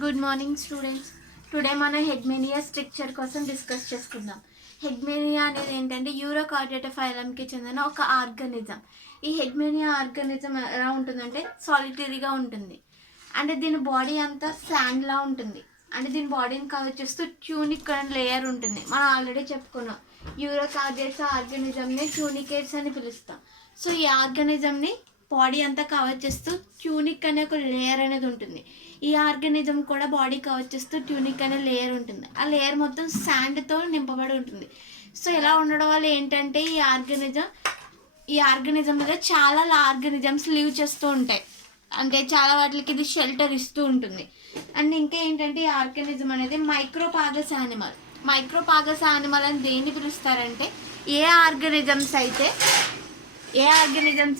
Good morning students. Today మనం హెగ్మేనియా structure కోసం discuss చేసుకుందాం. హెగ్మేనియా అనేది ఏంటంటే యూరోకార్డియేటా ఫైలంకి చెందిన ఒక ఆర్గానిజం. ఈ హెగ్మేనియా ఆర్గానిజం ఎలా ఉంటుందంటే సాలిటరీగా ఉంటుంది. అంటే దీని బాడీ అంతా శాండ్లా ఉంటుంది. అంటే దీని బాడీని కవర్ చేస్తూ ట్యూనిక్ అనే లేయర్ ఉంటుంది. మనం ఆల్రెడీ చెప్పుకున్నాం, యూరోకార్డియేట్స్ ఆర్గానిజంని ట్యూనికేట్స్ అని పిలుస్తాం. సో ఈ ఆర్గానిజంని బాడీ అంతా కవర్ చేస్తూ ట్యూనిక్ అనే ఒక లేయర్ అనేది ఉంటుంది. ఈ ఆర్గానిజం కూడా బాడీ కవర్ చేస్తూ ట్యూనిక్ అనే లేయర్ ఉంటుంది. ఆ లేయర్ మొత్తం శాండ్తో నింపబడి ఉంటుంది. సో ఇలా ఉండడం వల్ల ఏంటంటే ఈ ఆర్గానిజం మీద చాలా ఆర్గానిజమ్స్ లివ్ చేస్తూ ఉంటాయి. అంటే చాలా వాటికి ఇది షెల్టర్ ఇస్తూ ఉంటుంది. అండ్ ఇంకా ఏంటంటే ఈ ఆర్గానిజం అనేది మైక్రోపాగస్ యానిమల్ అని దేన్ని పిలుస్తారంటే ఏ ఆర్గానిజమ్స్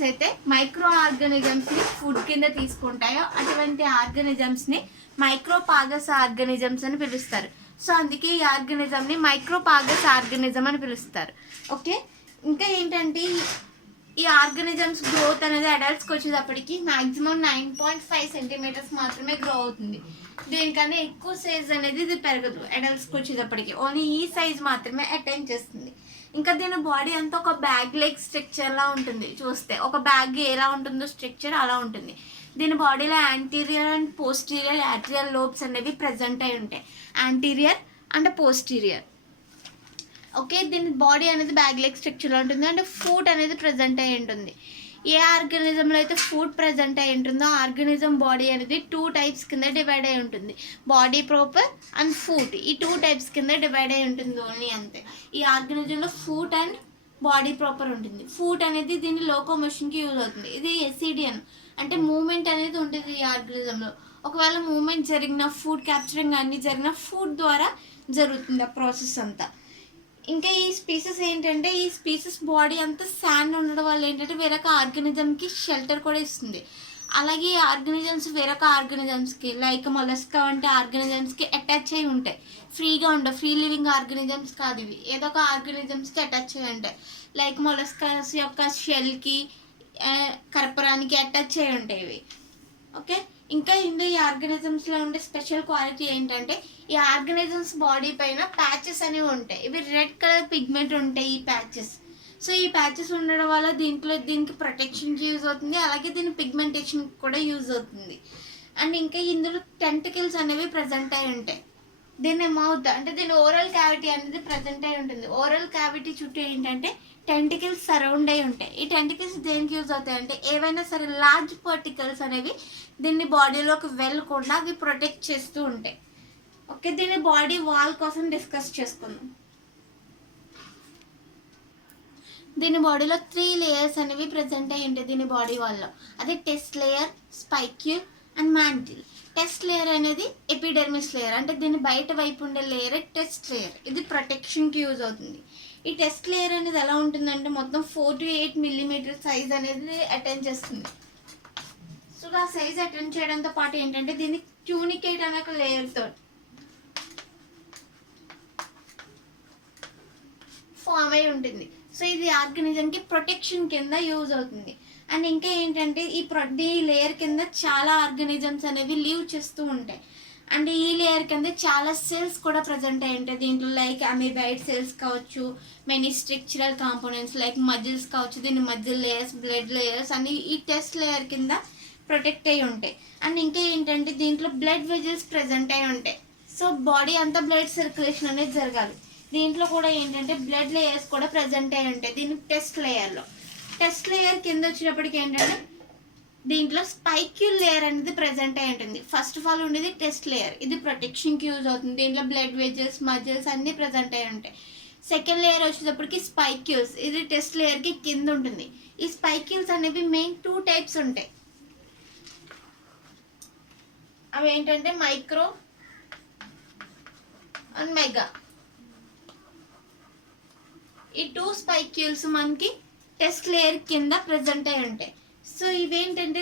అయితే మైక్రో ఆర్గానిజమ్స్ని ఫుడ్ కింద తీసుకుంటాయో అటువంటి ఆర్గానిజమ్స్ని మైక్రోపాగస్ ఆర్గానిజమ్స్ అని పిలుస్తారు. సో అందుకే ఈ ఆర్గానిజంని మైక్రోపాగస్ ఆర్గానిజం అని పిలుస్తారు. ఓకే, ఇంకా ఏంటంటే ఈ ఆర్గానిజమ్స్ గ్రోత్ అనేది అడల్ట్స్కి వచ్చేటప్పటికి మ్యాక్సిమం 9.5 సెంటీమీటర్స్ మాత్రమే గ్రో అవుతుంది. దీనికన్నా ఎక్కువ సైజ్ అనేది ఇది పెరగదు. అడల్ట్స్కి వచ్చేటప్పటికి ఓన్లీ ఈ సైజ్ మాత్రమే అటైన్ చేస్తుంది. ఇంకా దీని బాడీ అంతా ఒక బ్యాగ్ లైక్ స్ట్రక్చర్లా ఉంటుంది. చూస్తే ఒక బ్యాగ్ ఎలా ఉంటుందో స్ట్రక్చర్ అలా ఉంటుంది. దీని బాడీలో యాంటీరియర్ అండ్ పోస్టీరియర్ యాట్రియల్ లోబ్స్ అనేవి ప్రజెంట్ అయి ఉంటాయి. Anterior and posterior. ఓకే, దీని బాడీ అనేది బ్యాగ్ లైక్ స్ట్రక్చర్లో ఉంటుంది. అంటే ఫుడ్ అనేది ప్రజెంట్ అయి ఉంటుంది. ఏ ఆర్గానిజంలో అయితే ఫుడ్ ప్రజెంట్ అయి ఉంటుందో ఆర్గానిజం బాడీ అనేది 2 టైప్స్ కింద డివైడ్ అయి ఉంటుంది. బాడీ ప్రాపర్ అండ్ ఫుడ్, ఈ 2 టైప్స్ కింద డివైడ్ అయి ఉంటుంది ఓన్లీ, అంతే. ఈ ఆర్గానిజంలో ఫుడ్ అండ్ బాడీ ప్రాపర్ ఉంటుంది. ఫుడ్ అనేది దీని లోకోమోషన్కి యూజ్ అవుతుంది. ఇది ఎసిడియన్, అంటే మూమెంట్ అనేది ఉంటుంది ఈ ఆర్గానిజంలో. ఒకవేళ మూమెంట్ జరిగిన, ఫుడ్ క్యాప్చరింగ్ అన్ని జరిగిన ఫుడ్ ద్వారా జరుగుతుంది ఆ ప్రాసెస్ అంతా. ఇంకా ఈ స్పీసెస్ ఏంటంటే ఈ స్పీసెస్ బాడీ అంతా శాండ్ ఉండడం వల్ల ఏంటంటే వేరొక ఆర్గానిజంకి షెల్టర్ కూడా ఇస్తుంది. అలాగే ఈ ఆర్గానిజమ్స్ వేరొక ఆర్గానిజమ్స్కి లైక్ మొలస్కా వంటి ఆర్గానిజమ్స్కి అటాచ్ అయి ఉంటాయి. ఫ్రీగా ఉండవు, ఫ్రీ లివింగ్ ఆర్గానిజమ్స్ కాదు ఇవి. ఏదో ఒక ఆర్గానిజమ్స్కి అటాచ్ అయి ఉంటాయి. లైక్ మొలస్కాస్ యొక్క షెల్కి, కర్పరానికి అటాచ్ అయి ఉంటాయి ఇవి. ఓకే, ఇంకా ఈ ఆర్గానిజమ్స్లో ఉండే స్పెషల్ క్వాలిటీ ఏంటంటే ఈ ఆర్గానిజమ్స్ బాడీ పైన ప్యాచెస్ అనేవి ఉంటాయి. ఇవి రెడ్ కలర్ పిగ్మెంట్ ఉంటాయి ఈ ప్యాచెస్. సో ఈ ప్యాచెస్ ఉండడం వల్ల దీనికి ప్రొటెక్షన్కి యూజ్ అవుతుంది. అలాగే దీని పిగ్మెంటేషన్కి కూడా యూజ్ అవుతుంది. అండ్ ఇంకా ఇందులో టెంటికల్స్ అనేవి ప్రజెంట్ అయి ఉంటాయి. దీని మౌత్ అంటే దీని ఓరల్ క్యావిటీ అనేది ప్రజెంట్ అయి ఉంటుంది. ఓరల్ క్యావిటీ చుట్టూ ఏంటంటే టెంటికల్స్ సరౌండ్ అయి ఉంటాయి. ఈ టెంటికల్స్ దేనికి యూజ్ అవుతాయి అంటే ఏవైనా సరే లార్జ్ పార్టికల్స్ అనేవి దీన్ని బాడీలోకి వెళ్ళకుండా అవి ప్రొటెక్ట్ చేస్తూ ఉంటాయి. ఓకే, దీని బాడీ వాల్ కోసం డిస్కస్ చేసుకుందాం. దీని బాడీలో 3 లేయర్స్ అనేవి ప్రజెంట్ అయి ఉంటాయి దీని బాడీ వాల్లో. అదే test layer, spicule and mantle. Test layer అనేది ఎపిడెర్మిస్ లేయర్, అంటే దీని బయట వైపు ఉండే లేయర్ టెస్ట్ లేయర్. ఇది ప్రొటెక్షన్కి యూజ్ అవుతుంది. ఈ టెస్ట్ లేయర్ అనేది ఎలా ఉంటుందంటే మొత్తం 4 to 8 millimeter సైజ్ అనేది అటెండ్ చేస్తుంది. సో ఆ సైజ్ అటెండ్ చేయడంతో పాటు ఏంటంటే దీన్ని ట్యూనికేట్ అనే ఒక లేయర్తో ఫామ్ అయి ఉంటుంది. సో ఇది ఆర్గానిజంకి ప్రొటెక్షన్ కింద యూజ్ అవుతుంది. అండ్ ఇంకా ఏంటంటే ఈ లేయర్ కింద చాలా ఆర్గానిజమ్స్ అనేవి లీవ్ చేస్తూ ఉంటాయి. అండ్ ఈ లేయర్ కింద చాలా సెల్స్ కూడా ప్రజెంట్ అయి ఉంటాయి. దీంట్లో లైక్ అమీబాయిడ్ సెల్స్ కావచ్చు, many structural components like muscles కావచ్చు. దీని మజిల్ లేయర్స్, బ్లడ్ లేయర్స్ అన్ని ఈ టెస్ట్ లేయర్ కింద ప్రొటెక్ట్ అయి ఉంటాయి. అండ్ ఇంకా ఏంటంటే దీంట్లో బ్లడ్ వెజల్స్ ప్రజెంట్ అయి ఉంటాయి. సో బాడీ అంతా బ్లడ్ సర్క్యులేషన్ అనేది జరగాలి. దీంట్లో కూడా ఏంటంటే బ్లడ్ లేయర్స్ కూడా ప్రజెంట్ అయి ఉంటాయి దీని టెస్ట్ లేయర్లో. టెస్ట్ లేయర్ కింద వచ్చినప్పటికి ఏంటంటే దీంట్లో స్పైక్యూల్ లేయర్ అనేది ప్రజెంట్ అయి ఉంటుంది. ఫస్ట్ ఆఫ్ ఆల్ ఉండేది టెస్ట్ లేయర్, ఇది ప్రొటెక్షన్కి యూజ్ అవుతుంది. దీంట్లో బ్లడ్ వెజల్స్, మజిల్స్ అన్నీ ప్రజెంట్ అయి ఉంటాయి. సెకండ్ లేయర్ వచ్చేటప్పటికి స్పైక్యూల్స్, ఇది టెస్ట్ లేయర్కి కింద ఉంటుంది. ఈ స్పైక్యూల్స్ అనేవి మెయిన్ 2 టైప్స్ ఉంటాయి. అవి ఏంటంటే మైక్రో అండ్ మెగా. ఈ 2 స్పైక్యూల్స్ మనకి టెస్ట్ లేయర్ కింద ప్రజెంట్ అయి ఉంటాయి. సో ఇవేంటంటే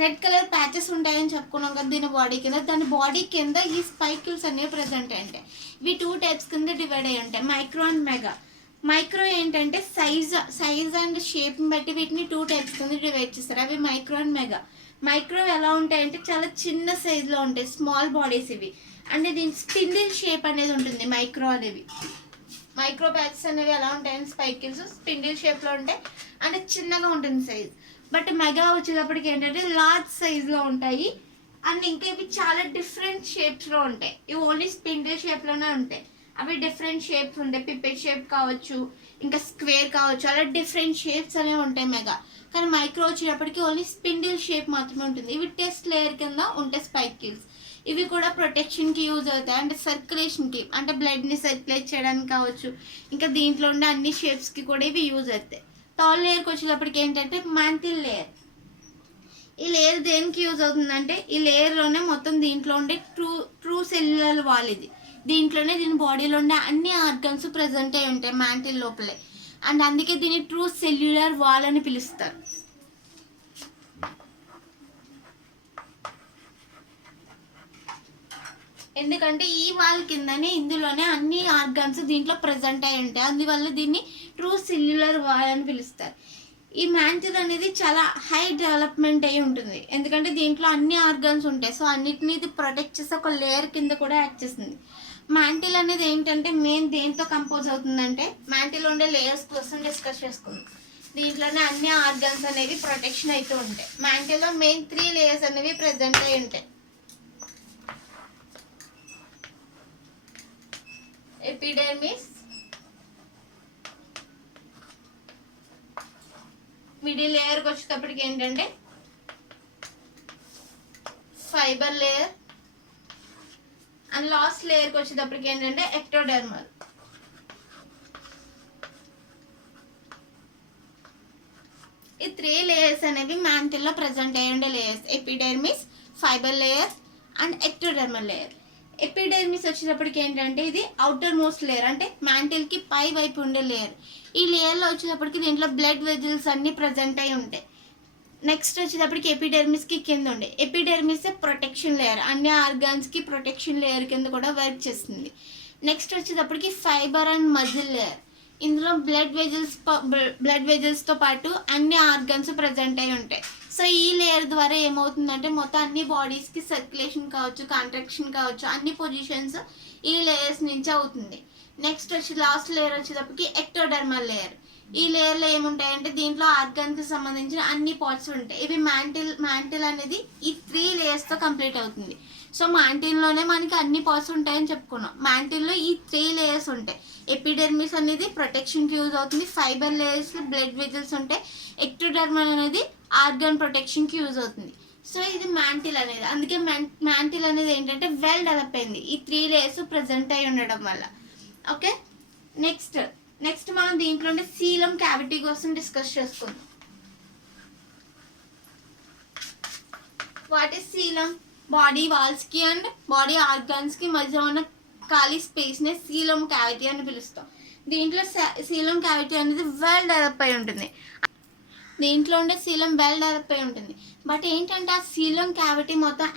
రెడ్ కలర్ ప్యాచెస్ ఉంటాయని చెప్పుకున్నాం కదా దీని బాడీ కింద. దాని బాడీ కింద ఈ స్పైక్యూల్స్ అనేవి ప్రజెంట్ అయి ఉంటాయి. ఇవి 2 టైప్స్ కింద డివైడ్ అయి ఉంటాయి, మైక్రో అండ్ మెగా. మైక్రో ఏంటంటే సైజ్ అండ్ షేప్ని బట్టి వీటిని 2 టైప్స్ కింద డివైడ్ చేస్తారు. అవి మైక్రో అండ్ మెగా. మైక్రో ఎలా ఉంటాయంటే చాలా చిన్న సైజులో ఉంటాయి, స్మాల్ బాడీస్ ఇవి. అంటే దీని స్పిండిల్ షేప్ అనేది ఉంటుంది మైక్రో అనేవి. మైక్రో బ్యాచెస్ అనేవి ఎలా ఉంటాయని స్పైకిల్స్ స్పిండిల్ షేప్లో ఉంటాయి, అంటే చిన్నగా ఉంటుంది సైజ్. బట్ మెగా వచ్చేటప్పటికి ఏంటంటే లార్జ్ సైజులో ఉంటాయి. అండ్ ఇంకా ఇవి చాలా డిఫరెంట్ షేప్స్లో ఉంటాయి. ఇవి ఓన్లీ స్పిండిల్ షేప్లోనే ఉంటాయి, అవి డిఫరెంట్ షేప్స్ ఉంటాయి. పిపెట్ షేప్ కావచ్చు, ఇంకా స్క్వేర్ కావచ్చు, అలా డిఫరెంట్ షేప్స్ అనేవి ఉంటాయి మెగా. కానీ మైక్రో వచ్చేటప్పటికి ఓన్లీ స్పిండిల్ షేప్ మాత్రమే ఉంటుంది. ఇవి టెస్ట్ లేయర్ కింద ఉంటాయి స్పైకిల్స్. ఇవి కూడా ప్రొటెక్షన్కి యూజ్ అవుతాయి, అంటే సర్క్యులేషన్కి, అంటే బ్లడ్ని సర్క్యులేట్ చేయడానికి కావచ్చు. ఇంకా దీంట్లో ఉండే అన్ని షేప్స్కి కూడా ఇవి యూజ్ అవుతాయి. టాల్ లేయర్కి వచ్చేటప్పటికి ఏంటంటే మాంటిల్ లేయర్. ఈ లేయర్ దేనికి యూజ్ అవుతుందంటే ఈ లేయర్లోనే మొత్తం దీంట్లో ఉండే ట్రూ సెల్యులర్ వాల్ ఇది. దీంట్లోనే దీని బాడీలో ఉండే అన్ని ఆర్గన్స్ ప్రజెంట్ అయి ఉంటాయి మాంటిల్ లోపలే. అండ్ అందుకే దీన్ని ట్రూ సెల్యులర్ వాల్ అని పిలుస్తారు. ఎందుకంటే ఈ వాల్ కిందనే ఇందులోనే అన్ని ఆర్గన్స్ దీంట్లో ప్రజెంట్ అయి ఉంటాయి, అందువల్ల దీన్ని ట్రూ సెల్యులర్ వాల్ అని పిలుస్తారు. ఈ మాంటిల్ అనేది చాలా హై డెవలప్మెంట్ అయి ఉంటుంది, ఎందుకంటే దీంట్లో అన్ని ఆర్గన్స్ ఉంటాయి. సో అన్నిటిని ఇది ప్రొటెక్ట్ చేసి ఒక లేయర్ కింద కూడా యాక్ట్ చేస్తుంది. మాంటిల్ అనేది ఏంటంటే మెయిన్ దేంతో కంపోజ్ అవుతుందంటే, మాంటిల్ ఉండే లేయర్స్ కోసం డిస్కస్ చేసుకుందాం. దీంట్లోనే అన్ని ఆర్గన్స్ అనేవి ప్రొటెక్షన్ అయితే ఉంటాయి. మాంటిల్లో మెయిన్ 3 లేయర్స్ అనేవి ప్రజెంట్ అయి ఉంటాయి. ఎపిడెర్మిస్, మిడిల్ లేయర్కి వచ్చేటప్పటికి ఏంటంటే ఫైబర్ లేయర్, అండ్ లాస్ట్ లేయర్కి వచ్చేటప్పటికి ఏంటంటే ఎక్టోడెర్మల్. ఈ 3 లేయర్స్ అనేవి మాంటిల్లో ప్రజెంట్ అయ్యి ఉండే layers: epidermis, fibre layer and ectodermal layer. Epidermis వచ్చేటప్పటికి ఏంటంటే ఇది అవుటర్ మోస్ట్ లేయర్, అంటే మాంటిల్కి పై వైపు ఉండే లేయర్. ఈ లేయర్లో వచ్చేటప్పటికి దీంట్లో బ్లడ్ వెజిల్స్ అన్నీ ప్రజెంట్ అయి ఉంటాయి. నెక్స్ట్ వచ్చేటప్పటికి ఎపిడెర్మిస్కి కింద ఉండే ఎపిడెర్మిస్ ప్రొటెక్షన్ లేయర్, అన్ని ఆర్గాన్స్కి ప్రొటెక్షన్ లేయర్ కింద కూడా వర్క్ చేస్తుంది. నెక్స్ట్ వచ్చేటప్పటికి ఫైబర్ అండ్ మజిల్ లేయర్. ఇందులో బ్లడ్ వెజిల్స్తో పాటు అన్ని ఆర్గన్స్ ప్రజెంట్ అయి ఉంటాయి. సో ఈ లేయర్ ద్వారా ఏమవుతుందంటే మొత్తం అన్ని బాడీస్కి సర్క్యులేషన్ కావచ్చు, కాంట్రాక్షన్ కావచ్చు, అన్ని పొజిషన్స్ ఈ లేయర్స్ నుంచి అవుతుంది. నెక్స్ట్ వచ్చి లాస్ట్ లేయర్ వచ్చేటప్పటికి ఎక్టోడెర్మల్ లేయర్. ఈ లేయర్లో ఏముంటాయంటే దీంట్లో ఆర్గాన్కి సంబంధించిన అన్ని పార్ట్స్ ఉంటాయి. ఇవి మాంటిల్ అనేది ఈ 3 లేయర్స్తో కంప్లీట్ అవుతుంది. సో మాంటిల్లోనే మనకి అన్ని పార్ట్స్ ఉంటాయని చెప్పుకున్నాం. మాంటిల్లో ఈ 3 లేయర్స్ ఉంటాయి. ఎపిడెర్మిస్ అనేది ప్రొటెక్షన్కి యూజ్ అవుతుంది, ఫైబర్ లేయర్స్లో బ్లడ్ వెజిల్స్ ఉంటాయి, ఎక్టోడెర్మల్ అనేది ఆర్గాన్ ప్రొటెక్షన్కి యూజ్ అవుతుంది. సో ఇది మాంటిల్ అనేది. అందుకే మాంటిల్ అనేది ఏంటంటే వెల్ డెవలప్ అయింది ఈ 3 లేయర్స్ ప్రజెంట్ అయి ఉండడం వల్ల. ఓకే, నెక్స్ట్ మనం దీంట్లో సీలం క్యావిటీ కోసం డిస్కస్ చేసుకుందాం. What is coelom? బాడీ వాల్స్కి అండ్ బాడీ ఆర్గాన్స్కి మధ్య ఉన్న ఖాళీ స్పేస్ని సీలం క్యావిటీ అని పిలుస్తాం. దీంట్లో సీలం క్యావిటీ అనేది వెల్ డెవలప్ అయి ఉంటుంది. దీంట్లో ఉండే సీలం వెల్ డెవలప్ అయి ఉంటుంది. బట్ ఏంటంటే ఆ సీలం క్యావిటీ మొత్తం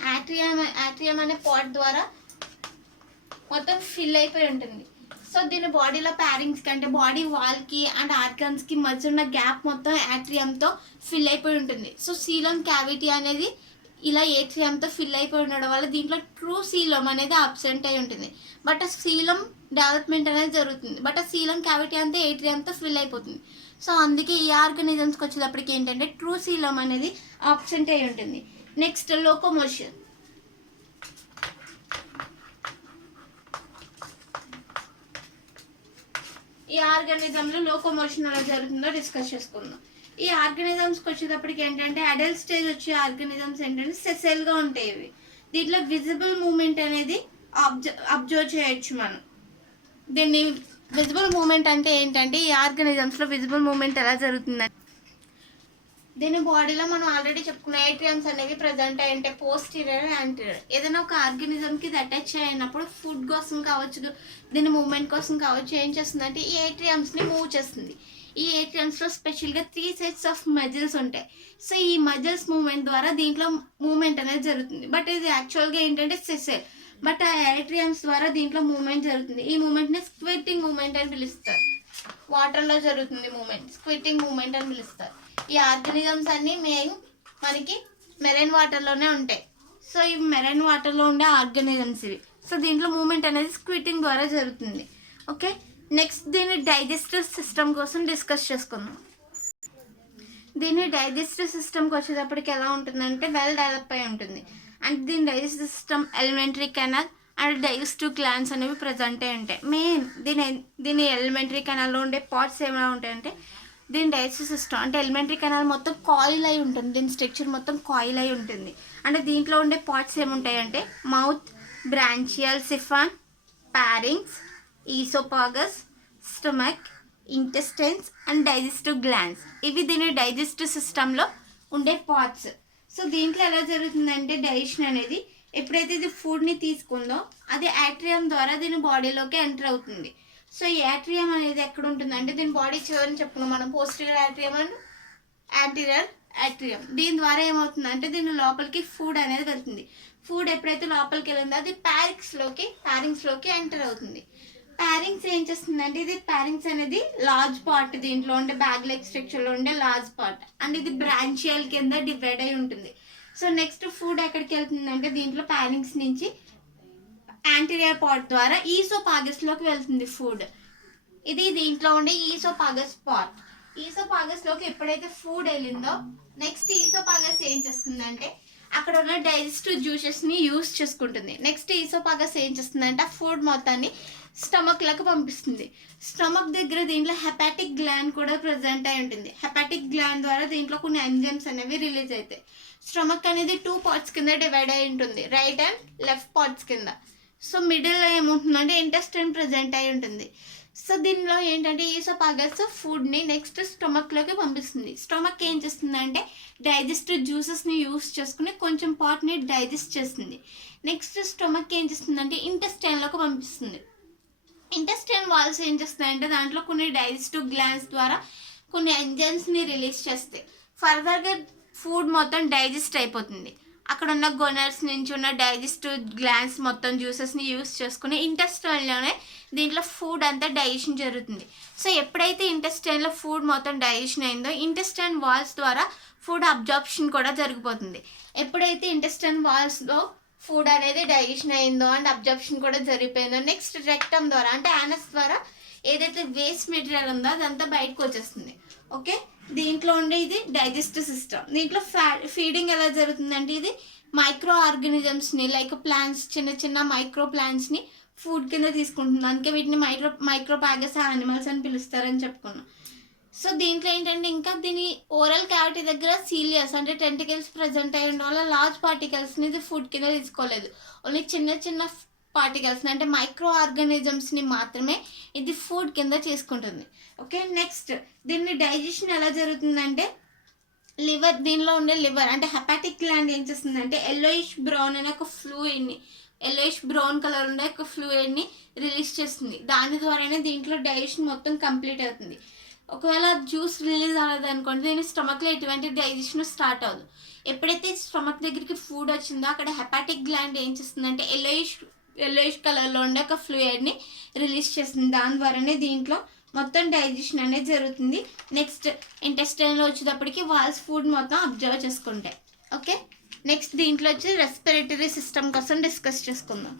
యాట్రియం అనే పార్ట్ ద్వారా మొత్తం ఫిల్ అయిపోయి ఉంటుంది. సో దీని బాడీలో ప్యారింగ్స్కి, అంటే బాడీ వాల్కి అండ్ ఆర్గన్స్కి మధ్య ఉన్న గ్యాప్ మొత్తం యాట్రియంతో ఫిల్ అయిపోయి ఉంటుంది. సో సీలం క్యావిటీ అనేది ఇలా ఏట్రియంతో ఫిల్ అయిపోయి ఉండడం వల్ల దీంట్లో ట్రూ సీలం అనేది అబ్సెంట్ అయి ఉంటుంది. బట్ ఆ సీలం డెవలప్మెంట్ అనేది జరుగుతుంది. బట్ ఆ సీలం క్యావిటీ అంతా ఏట్రియంతో ఫిల్ అయిపోతుంది. సో అందుకే ఈ ఆర్గానిజమ్స్కి వచ్చేటప్పటికి ఏంటంటే ట్రూ సీలం అనేది అబ్సెంట్ అయి ఉంటుంది. Next locomotion. ఈ ఆర్గానిజంలో లోకోమోషన్ ఎలా జరుగుతుందో డిస్కస్ చేసుకుందాం. ఈ ఆర్గానిజమ్స్కి వచ్చేటప్పటికి ఏంటంటే అడల్ట్ స్టేజ్ వచ్చే ఆర్గానిజమ్స్ ఏంటంటే సెసెల్గా ఉంటాయి. ఇవి దీంట్లో విజిబుల్ మూమెంట్ అనేది అబ్జర్వ్ చేయొచ్చు మనం. దీన్ని విజిబుల్ మూమెంట్ అంటే ఏంటంటే ఈ ఆర్గానిజమ్స్లో విజిబుల్ మూమెంట్ ఎలా జరుగుతుందంటే దీని బాడీలో మనం ఆల్రెడీ చెప్పుకున్న ఏట్రియమ్స్ అనేవి ప్రజెంట్ అయి ఉంటాయి, పోస్టీరియర్, యాంటీరియర్. ఏదైనా ఒక ఆర్గానిజంకి ఇది అటాచ్ అయినప్పుడు ఫుడ్ కోసం కావచ్చు, దీని మూమెంట్ కోసం కావచ్చు, ఏం చేస్తుందంటే ఈ ఏట్రియమ్స్ని మూవ్ చేస్తుంది. ఈ ఏట్రియమ్స్లో స్పెషల్గా 3 సెట్స్ ఆఫ్ మజిల్స్ ఉంటాయి. సో ఈ మజిల్స్ మూమెంట్ ద్వారా దీంట్లో మూమెంట్ అనేది జరుగుతుంది. బట్ ఇది యాక్చువల్గా ఏంటంటే సెసెల్, బట్ ఆ ఏట్రియమ్స్ ద్వారా దీంట్లో మూమెంట్ జరుగుతుంది. ఈ మూమెంట్ని స్క్విట్టింగ్ మూమెంట్ అని పిలుస్తారు. వాటర్లో జరుగుతుంది మూమెంట్, స్క్విట్టింగ్ మూమెంట్ అని పిలుస్తారు. ఈ ఆర్గానిజమ్స్ అన్నీ మనకి మెరైన్ వాటర్లోనే ఉంటాయి. సో ఇవి మెరైన్ వాటర్లో ఉండే ఆర్గానిజమ్స్ ఇవి. సో దీంట్లో మూమెంట్ అనేది స్క్విటింగ్ ద్వారా జరుగుతుంది. ఓకే, నెక్స్ట్ దీని డైజెస్టివ్ సిస్టమ్ కోసం డిస్కస్ చేసుకుందాం. దీని డైజెస్టివ్ సిస్టమ్కి వచ్చేటప్పటికి ఎలా ఉంటుందంటే వెల్ డెవలప్ అయి ఉంటుంది. అండ్ దీని digestive system elementary canal and digestive glands అనేవి ప్రజెంట్ అయి ఉంటాయి. మెయిన్ దీని ఎలిమెంటరీ కెనాల్లో ఉండే పార్ట్స్ ఏమైనా ఉంటాయంటే దీని డైజెస్టివ్ సిస్టమ్ అంటే ఎలిమెంటరీ కెనాల్ మొత్తం కాయిల్ అయి ఉంటుంది. దీని స్ట్రక్చర్ మొత్తం కాయిల్ అయి ఉంటుంది. అంటే దీంట్లో ఉండే పార్ట్స్ ఏముంటాయంటే mouth, branchial siphon, pharynx, oesophagus, stomach, intestines and digestive glands. ఇవి దీని డైజెస్టివ్ సిస్టంలో ఉండే పార్ట్స్. సో దీంట్లో ఎలా జరుగుతుందంటే డైజెషన్ అనేది ఎప్పుడైతే ఇది ఫుడ్ని తీసుకుందో అది యాట్రియం ద్వారా దీని బాడీలోకి ఎంటర్ అవుతుంది. సో ఈ యాట్రియం అనేది ఎక్కడ ఉంటుంది అంటే దీని బాడీ చివరిని చెప్పుకున్నాం మనం, posterior atrium and anterior atrium. దీని ద్వారా ఏమవుతుందంటే దీని లోపలికి ఫుడ్ అనేది వెళ్తుంది. ఫుడ్ ఎప్పుడైతే లోపలికి వెళ్ళిందో అది ప్యారింగ్స్లోకి ఎంటర్ అవుతుంది. ప్యారింగ్స్ ఏం చేస్తుందంటే ఇది ప్యారింగ్స్ అనేది లార్జ్ పార్ట్, దీంట్లో ఉండే బ్యాగ్ లెగ్ స్ట్రక్చర్లో ఉండే లార్జ్ పార్ట్ అండ్ ఇది బ్రాంచియల్ కింద డివైడ్ అయి ఉంటుంది. సో నెక్స్ట్ ఫుడ్ ఎక్కడికి వెళ్తుందంటే దీంట్లో ప్యారింగ్స్ నుంచి యాంటీరియర్ పార్ట్ ద్వారా ఈసోపాగస్లోకి వెళ్తుంది ఫుడ్. ఇది దీంట్లో ఉండే ఈసోపాగస్ పార్ట్. ఈసోపాగస్లోకి ఎప్పుడైతే ఫుడ్ వెళ్ళిందో నెక్స్ట్ ఈసోపాగస్ ఏం చేస్తుందంటే అక్కడ ఉన్న డైజెస్టివ్ జ్యూసెస్ని యూస్ చేసుకుంటుంది. నెక్స్ట్ ఈసోపాగస్ ఏం చేస్తుందంటే ఆ ఫుడ్ మొత్తాన్ని స్టమక్లకు పంపిస్తుంది. స్టమక్ దగ్గర దీంట్లో హెపాటిక్ గ్లాండ్ కూడా ప్రజెంట్ అయి ఉంటుంది. హెపాటిక్ గ్లాండ్ ద్వారా దీంట్లో కొన్ని ఎంజైమ్స్ అనేవి రిలీజ్ అవుతాయి. స్టమక్ అనేది 2 పార్ట్స్ కింద డివైడ్ అయి ఉంటుంది, రైట్ అండ్ లెఫ్ట్ పార్ట్స్ కింద. సో మిడిల్లో ఏముంటుందంటే ఇంటెస్టైన్ ప్రజెంట్ అయి ఉంటుంది. సో దీనిలో ఏంటంటే ఈసోపాగస్ ఫుడ్ని నెక్స్ట్ స్టమక్లోకి పంపిస్తుంది. స్టమక్ ఏం చేస్తుందంటే డైజెస్టివ్ జ్యూసెస్ని యూస్ చేసుకుని కొంచెం పార్ట్ని డైజెస్ట్ చేస్తుంది. నెక్స్ట్ స్టమక్ ఏం చేస్తుందంటే ఇంటెస్టైన్లోకి పంపిస్తుంది. ఇంటెస్టైన్ వాల్స్ ఏం చేస్తాయంటే దాంట్లో కొన్ని డైజెస్టివ్ గ్లాండ్స్ ద్వారా కొన్ని ఎంజైమ్స్ని రిలీజ్ చేస్తాయి. ఫర్దర్గా ఫుడ్ మొత్తం డైజెస్ట్ అయిపోతుంది. అక్కడ ఉన్న గొనర్స్ నుంచి ఉన్న డైజెస్టివ్ గ్లాండ్స్ మొత్తం జ్యూసెస్ని యూస్ చేసుకుని ఇంటెస్టైన్లోనే దీంట్లో ఫుడ్ అంతా డైజెషన్ జరుగుతుంది. సో ఎప్పుడైతే ఇంటెస్టైన్లో ఫుడ్ మొత్తం డైజెషన్ అయిందో ఇంటెస్టైన్ వాల్స్ ద్వారా ఫుడ్ అబ్జార్ప్షన్ కూడా జరిగిపోతుంది. ఎప్పుడైతే ఇంటెస్టైన్ వాల్స్లో ఫుడ్ అనేది డైజెషన్ అయిందో అండ్ అబ్జార్ప్షన్ కూడా జరిగిపోయిందో నెక్స్ట్ రెక్టమ్ ద్వారా అంటే యానస్ ద్వారా ఏదైతే వేస్ట్ మెటీరియల్ ఉందో అదంతా బయటకు వచ్చేస్తుంది. ఓకే, దీంట్లో ఉండే ఇది డైజెస్టివ్ సిస్టమ్. దీంట్లో ఫీడింగ్ ఎలా జరుగుతుందంటే ఇది మైక్రో ఆర్గానిజమ్స్ని లైక్ ప్లాంట్స్, చిన్న చిన్న మైక్రో ప్లాంట్స్ని ఫుడ్ కింద తీసుకుంటుంది. అందుకే వీటిని మైక్రోపాగస్ యానిమల్స్ అని పిలుస్తారని చెప్పుకున్నాం. సో దీంట్లో ఏంటంటే ఇంకా దీని ఓరల్ క్యావిటీ దగ్గర సీలియస్ అంటే టెంటికల్స్ ప్రజెంట్ అయ్యి ఉండడం వల్ల లార్జ్ పార్టికల్స్ని ఇది ఫుడ్ కింద తీసుకోలేదు. ఓన్లీ చిన్న చిన్న పార్టికల్స్ని అంటే మైక్రో ఆర్గానిజమ్స్ని మాత్రమే ఇది ఫుడ్ కింద చేసుకుంటుంది. ఓకే, నెక్స్ట్ దీన్ని డైజెషన్ ఎలా జరుగుతుందంటే లివర్, దీనిలో ఉండే లివర్ అంటే హెపాటిక్ గ్లాండ్ ఏం చేస్తుందంటే ఎల్లోయిష్ బ్రౌన్ అనే ఒక ఫ్లూయిడ్ని, ఎల్లోయిష్ బ్రౌన్ కలర్ ఉండే ఒక ఫ్లూయిడ్ని రిలీజ్ చేస్తుంది. దాని ద్వారానే దీంట్లో డైజెషన్ మొత్తం కంప్లీట్ అవుతుంది. ఒకవేళ జ్యూస్ రిలీజ్ అవ్వదు అనుకోండి దీని స్టమక్లో ఎటువంటి డైజెషన్ స్టార్ట్ అవ్వదు. ఎప్పుడైతే స్టమక్ దగ్గరికి ఫుడ్ వచ్చిందో అక్కడ హెపాటిక్ గ్లాండ్ ఏం చేస్తుందంటే ఎల్లోయిష్ కలర్లో ఉండే ఒక ఫ్లూయిడ్ని రిలీజ్ చేస్తుంది. దాని ద్వారానే దీంట్లో మొత్తం డైజెషన్ అనేది జరుగుతుంది. నెక్స్ట్ ఇంటెస్టైన్లో వచ్చేటప్పటికి వాల్స్ ఫుడ్ మొత్తం అబ్జర్వ్ చేసుకుంటాయి. ఓకే, నెక్స్ట్ దీంట్లో వచ్చి రెస్పిరేటరీ సిస్టమ్ కోసం డిస్కస్ చేసుకుందాం.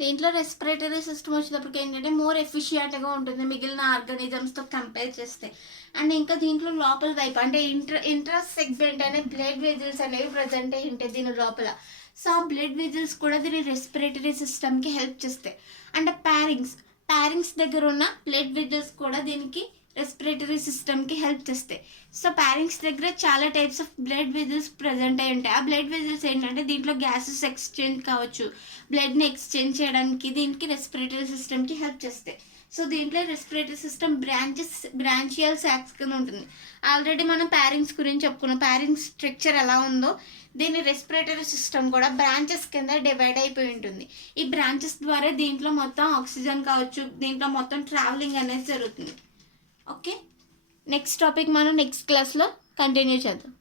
దీంట్లో రెస్పిరేటరీ సిస్టమ్ వచ్చేటప్పటికి ఏంటంటే మోర్ ఎఫిషియెంట్గా ఉంటుంది మిగిలిన ఆర్గానిజమ్స్తో కంపేర్ చేస్తే. అండ్ ఇంకా దీంట్లో లోపల వైపు అంటే ఇంట్రా సెగ్మెంట్ అనే బ్లడ్ వెజల్స్ అనేవి ప్రజెంట్ అయి ఉంటాయి దీని లోపల. సో ఆ బ్లడ్ వెజల్స్ కూడా దీని రెస్పిరేటరీ సిస్టమ్కి హెల్ప్ చేస్తాయి. అండ్ ప్యారింగ్స్ దగ్గర ఉన్న బ్లడ్ వెజల్స్ కూడా దీనికి రెస్పిరేటరీ సిస్టమ్కి హెల్ప్ చేస్తాయి. సో ప్యారింగ్స్ దగ్గర చాలా types of blood vessels present అయి ఉంటాయి. ఆ బ్లడ్ వెజల్స్ ఏంటంటే దీంట్లో గ్యాసెస్ ఎక్స్చేంజ్ కావచ్చు, బ్లడ్ని ఎక్స్చేంజ్ చేయడానికి దీనికి రెస్పిరేటరీ సిస్టమ్కి హెల్ప్ చేస్తాయి. సో దీంట్లో రెస్పిరేటరీ సిస్టమ్ బ్రాంచియల్ సాక్స్ కింద ఉంటుంది. ఆల్రెడీ మనం ప్యారింగ్స్ గురించి చెప్పుకున్నాం. ప్యారింగ్స్ స్ట్రక్చర్ ఎలా ఉందో దీని రెస్పిరేటరీ సిస్టమ్ కూడా బ్రాంచెస్ కింద డివైడ్ అయిపోయి ఉంటుంది. ఈ బ్రాంచెస్ ద్వారా దీంట్లో మొత్తం ఆక్సిజన్ కావచ్చు, దీంట్లో మొత్తం ట్రావెలింగ్ అనేది జరుగుతుంది. ఓకే, నెక్స్ట్ టాపిక్ మనం నెక్స్ట్ క్లాస్లో కంటిన్యూ చేద్దాం.